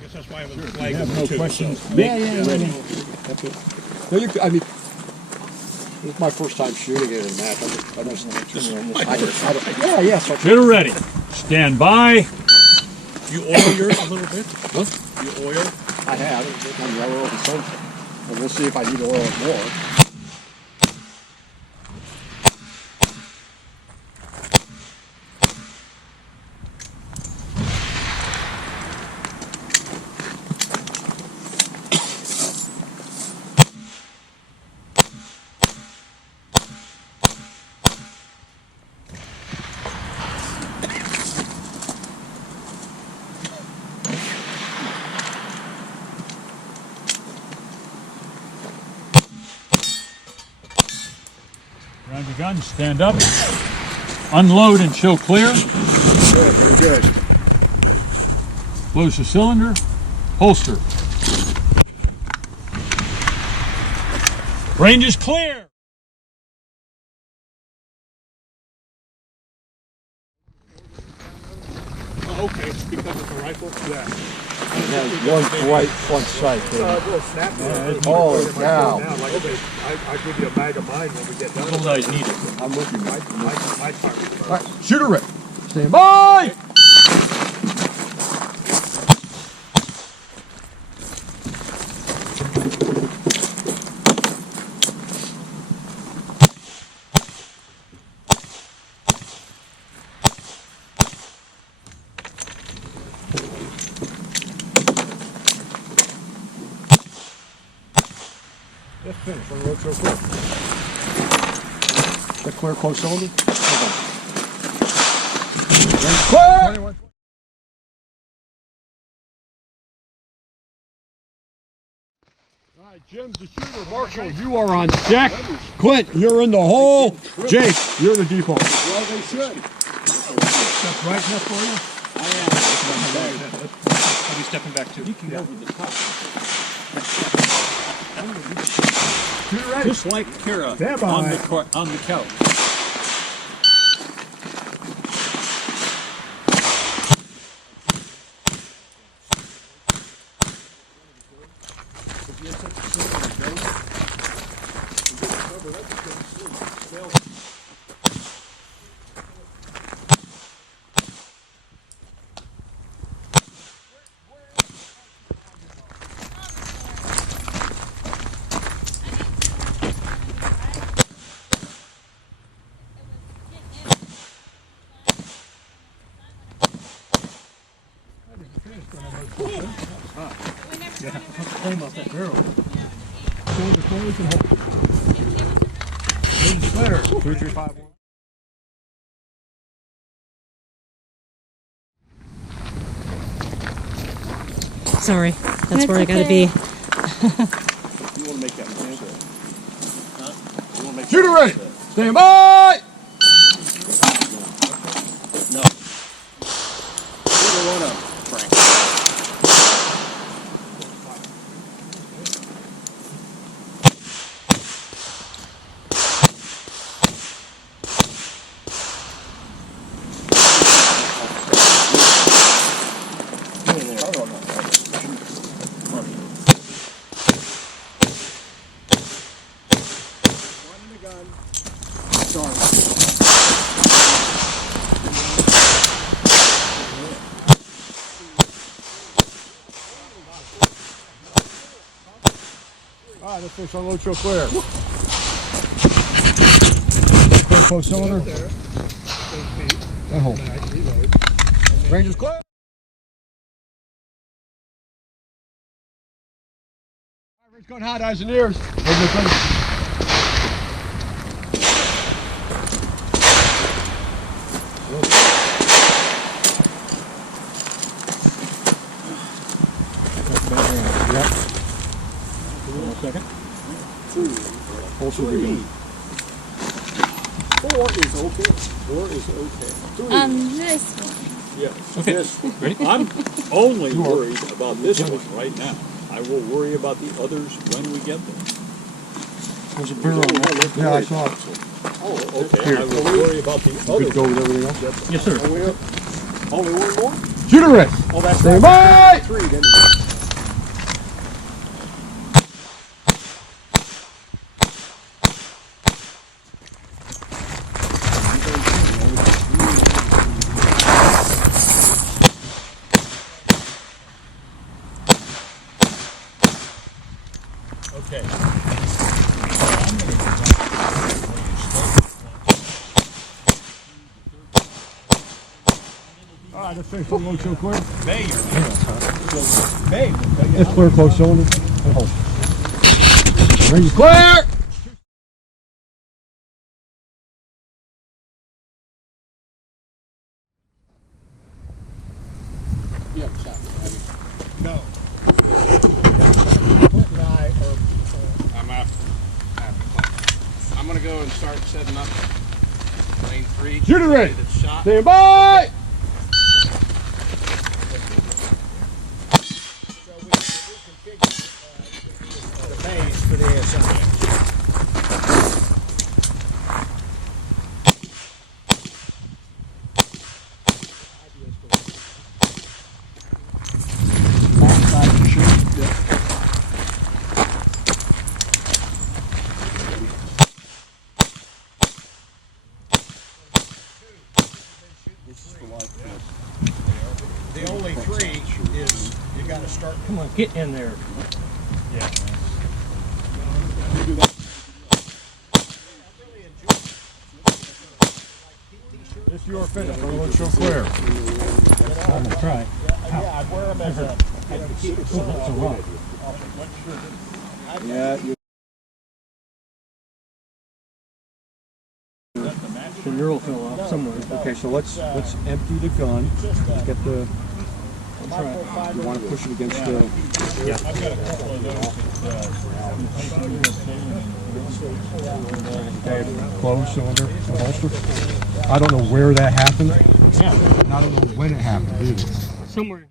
guess that's why I have a flag. Have no questions. So Yeah. ready. That's it. No, I mean, it's my first time shooting it in a match. Yeah. So Shooter ready. Stand by. You oil yours a little bit? What? You oil? I have. It's on yellow and sunset. And we'll see if I need to oil it more. Round your gun, stand up, unload and show clear. Good, very good. Close the cylinder, holster. Range is clear. Oh, okay, because it's a rifle? Yeah. It has one bright front sight. Holy cow. Like, okay, I'll give you a bag of mine when we get done. Those eyes need it. I'm with you, Mike. My target. All right, shooter ready. Stand by. That's finished. Unload so quick. The clear close cylinder? Clear! All right, Jim's the shooter. Marshall, you are on deck. Clint, you're in the hole. Jake, you're the default. Well, they should. That's right enough for you? I am. I'll be stepping back too. You can go over the top. Just like Kara on the couch. Yeah, flame off that barrel. Clear. 2, 3, 5, 1. Sorry, that's where I gotta be. You want to make that mistake? Huh? You want to make Shooter ready. Stand by. No. One up, Frank. All right, let's finish unload so clear. Clear close cylinder. That hole. Range is clear. Range going hot, eyes and ears. Yep. Second. 2. Also 3. 4 is okay. 4 is okay. 3. This one. Yeah. Okay. This one. Ready? I'm only worried about this one right now. I will worry about the others when we get there. There's a barrel on that. Yeah, I saw it. Oh, okay. I will worry about the others. Good go with everything else? Yes, sir. Only one more? Shooter ready. Oh, that's Stand right. by. tree, then. Okay. All right, let's say something a little clear. Bay. Let's clear close cylinder. Rings clear! No. I'm gonna go and start setting up lane 3. Shooting ready. The shot. Stand by! The base for the ASI. The only 3 is you got to start. Come on, get in there. This is your finish. I'm going to show clear. I'm gonna try. Yeah, I wear them as a. That's a rock. Yeah, you. The neural fell off somewhere. Okay, so let's empty the gun. Let's get the. Try. You want to push it against the. I've got a couple of those. Okay, closed cylinder, holster. I don't know where that happened. And I don't know when it happened either. Somewhere.